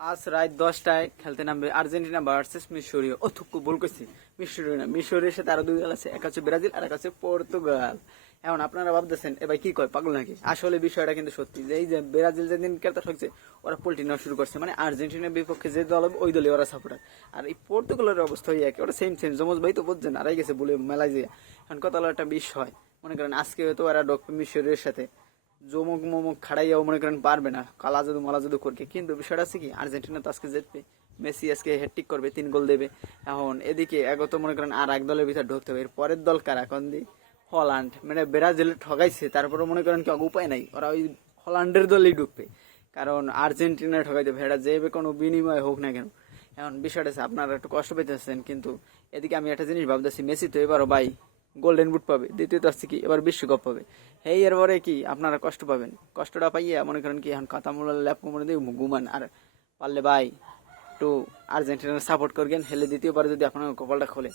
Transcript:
আজ রাত 10টায় খেলতে নামবে আর্জেন্টিনা ভার্সেস মিশরীয়। ও থুকু ভুল করছি, মিশরীয় না, মিশরের সাথে আরো দুই দল আছে, এক হচ্ছে ব্রাজিল আর এক হচ্ছে পর্তুগাল। এখন আপনারা ভাবতেছেন এ ভাই কি কয়, পাগল নাকি? আসলে বিষয়টা কিন্তু সত্যি যে এই যে ব্রাজিল যেদিন খেলতে থাকছে ওরা পোল্টি নেওয়া শুরু করছে, মানে আর্জেন্টিনার বিপক্ষে যে দল হবে ওই দলে ওরা সাপোর্টার। আর এই পর্তুগালের অবস্থা হয়ে একে ওরা সেম সেম জমজ ভাই তো বুঝছেন, আড়াই গেছে বলে মেলায় যে এখন কত একটা বিষয়। মনে করেন আজকে হয়তো ওরা ডক্টর মিশরের সাথে জমক মমক খাড়াইয়াও মনে করেন পারবে না, কালা জাদু মালা জাদু করবে, কিন্তু বিষয়টা আছে কি আর্জেন্টিনা তো আজকে জিতবে, মেসি আজকে হ্যাটট্রিক করবে, 3 গোল দেবে। এখন এদিকে এগত মনে করেন আর এক দলের ভিতর ঢুকতে হবে, এর পরের দল কারা এখন দি হল্যান্ড, মানে ব্রাজিল ঠগাইছে তারপরে মনে করেন কি উপায় নাই, ওরা ওই হল্যান্ডের দলেই ঢুকবে, কারণ আর্জেন্টিনা ঠগাইতে ভেড়া যেবে কোনো বিনিময় হোক না কেন। এখন বিষয়টা আছে আপনারা একটু কষ্ট পেতেছেন, কিন্তু এদিকে আমি একটা জিনিস ভাবতেছি, মেসি তো এবারও ভাই গোল্ডেন বুট পাবে, দ্বিতীয়ত আসছে কি এবার বিশ্বকাপ পাবে। এই এরপরে কি আপনারা কষ্ট পাবেন, কষ্টটা পাইয়া মনে করেন কি এখন কাতা মোড়া ল্যাপ মনে দিয়ে ঘুমান। আর পারলে ভাই একটু আর্জেন্টিনার সাপোর্ট করবেন, হেলে দ্বিতীয়বার যদি আপনার কপালটা খোলে।